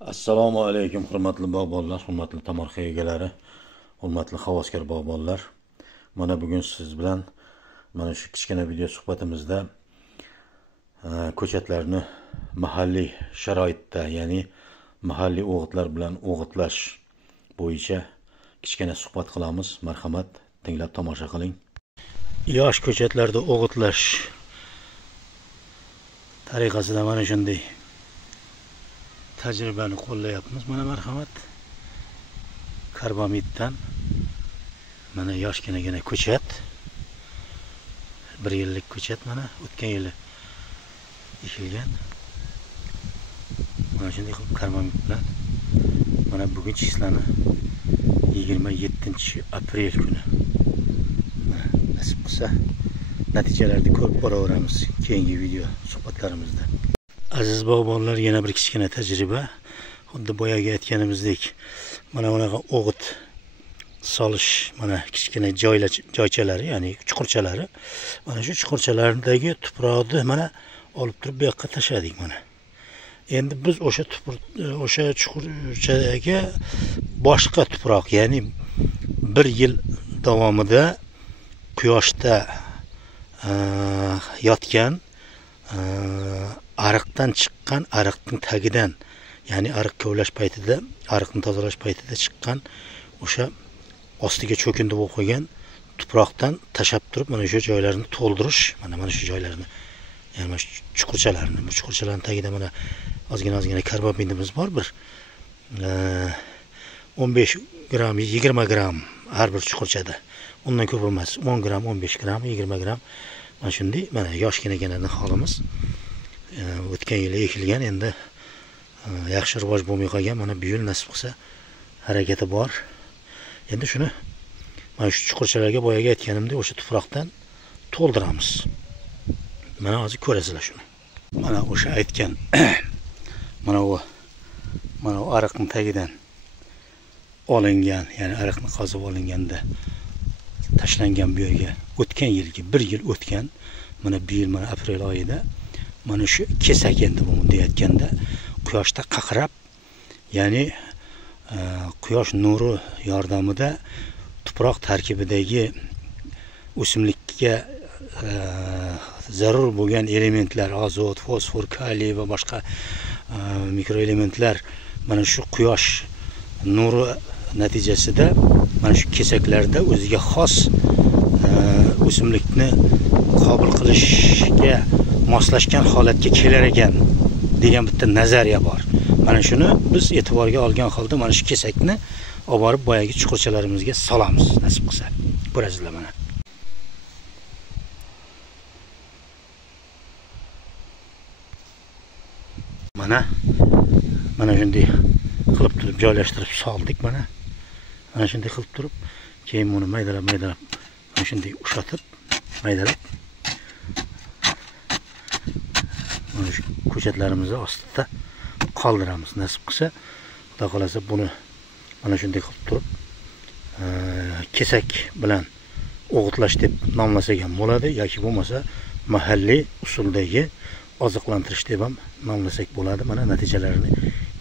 Assalomu alaykum hurmatli bog'bonlar, hurmatli tomorqa egalari, hurmatli havaskor bog'bonlar. Mana bugun siz bilan mana shu kichkina video suhbatimizda ko'chatlarni mahalliy sharoitda, ya'ni mahalliy o'g'itlar bilan o'g'itlash bo'yicha kichkina suhbat qilamiz. Marhamat, tinglab tomosha qiling. Yosh ko'chatlarda o'g'itlash tariqasida mana shunday tajribani qo'llayapmiz. Mana marhamat, karbamiddan mana yoshgina ko'chat, 1 yillik ko'chat, mana o'tgan yili ekilgan. Mana shunday qilib karbamid bilan mana bugun chislani 27 aprel kuni nasib qilsa natijalarni ko'rib boraveramiz keyingi video suhbatlarimizda. Aziz bog'bonlar, yana bir kichkina tajriba. Xuddi boyagi aytganimizdek, mana bunaqa o'g'it solish, mana kichkina joychalari, ya'ni chuqurchalari. Mana shu chuqurchalardagi tuproqni mana olib turib bu yoqqa tashladik mana. Endi biz o'sha chuqurchaga boshqa tuproq, ya'ni 1 yil davomida quyoshda yotgan ariqdan chiqqan, ariqning tagidan, ya'ni ariq kovlash paytida, ariqni tozalash paytida chiqqan o'sha ostiga cho'kindi bo'lib qolgan tuproqdan tashab turib mana shu joylarni to'ldirish, mana shu joylarni, ya'ni mana shu chuqurchalarni, bu chuqurchalarning tagida mana ozgina karbamidimiz bor, bir 15 gram, 20 gram har bir chuqurchada. Undan ko'p emas, 10 gram, 15 gram, 20 gram. Mana shunday, mana yoshgina holimiz. O'tgan yili ekilgan, endi yaxshi rivoj bo'lmay qolgan. Mana bu yil nasib qilsa harakati bor. Endi shuni mana shu chuqurchalarga boyaga aytganimdek o'sha tuproqdan to'ldiramiz. Mana hozir ko'rasizlar shuni. Mana o'sha aytgan mana u ariqning tagidan olingan, ya'ni ariqni qazib olinganda tashlangan bu yerga o'tgan yilgi 1 yil o'tgan, mana bu yil mana aprel oyida mana shu kesak, endi bu deyotganda quyoshda qaqrab, ya'ni quyosh nuri yordamida tuproq tarkibidagi o'simlikka zarur bo'lgan elementlar, azot, fosfor, kaliy va boshqa mikroelementlar mana shu quyosh nuri natijasida mana shu kesaklarda o'ziga xos o'simlikni qabul qilishga moslashgan holatga kelar ekan degan bitta nazariya bor. Mana shuni biz e'tiborga olgan holda mana shu kesakni olib borib boyagi chuqurchalarimizga solamiz, nasib qilsa. Ko'rasizlar mana. Mana shunday qilib turib joylashtirib soldik mana. Mana shunday qilib turib, keyin buni maydalab mana shunday ushatib, maydalab mana shu ko'chatlarimizni ostida qoldiramiz. Nasib qilsa, xudo xolasa buni mana shunday qilib turib kesak bilan o'g'itlash deb nomlasak ham bo'ladi, yoki bo'lmasa mahalliy usuldagi oziqlantirish deb ham nomlasak bo'ladi. Mana natijalarini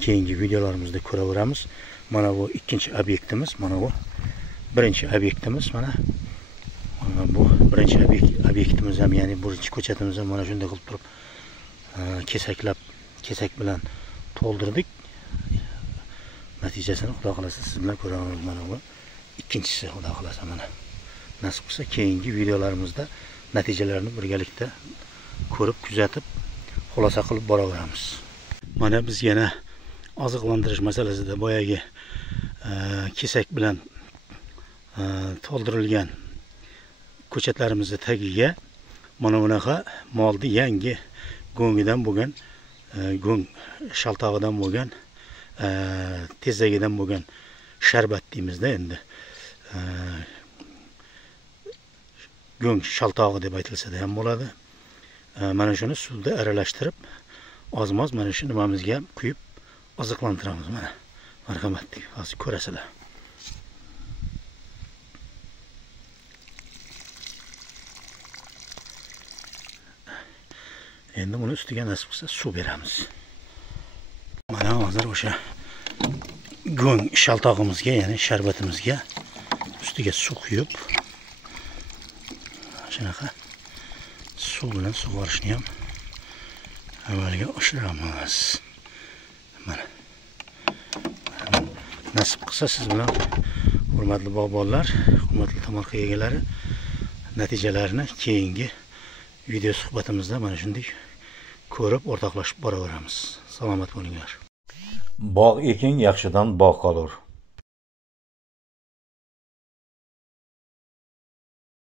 keyingi videolarimizda ko'raveramiz. Mana bu ikkinchi obyektimiz, mana bu birinchi obyektimiz. Mana bu birinchi obyektimiz ham, ya'ni birinchi ko'chatimiz ham mana shunday qilib turib kesak bilan to'ldirdik. Natijasini xudo xolasa siz bilan ko'raveramiz. Mana bu ikkinchisi, xudo xolasa mana. Nasib qilsa keyingi videolarimizda natijalarini birgalikda ko'rib, kuzatib, xulosa qilib boraveramiz. Mana biz yana oziqlantirish masalasida boyagi kesak bilan to'ldirilgan ko'chatlarimizni tagiga mana bunaqa molni yangi go'ngidan bo'lgan, go'ng shaltog'idan bo'lgan, tezagidan bo'lgan sharbat deymizda, endi go'ng shaltog'i deb aytilsa ham bo'ladi. Mana shuni suvda aralashtirib, ozmoz mana shu nimamizga quyib oziqlantiramiz. Mana marhamat, hozir ko'rasizlar. Endi buni ustiga nasib qilsa suv beramiz. Mana hozir o'sha go'ng shaltog'imizga, ya'ni sharbatimizga ustiga suv quyib, shunaqa suv bilan sug'orishni ham amalga oshiramiz. Mana. Nasib qilsa siz bilan hurmatli bog'bonlar, hurmatli tomorqa egalari, natijalarini keyingi video suhbatimizda mana shunday ko'rib o'rtoqlashib boraveramiz. Salomat bo'linglar. Bog' eking, yaxshidan bog' qolur.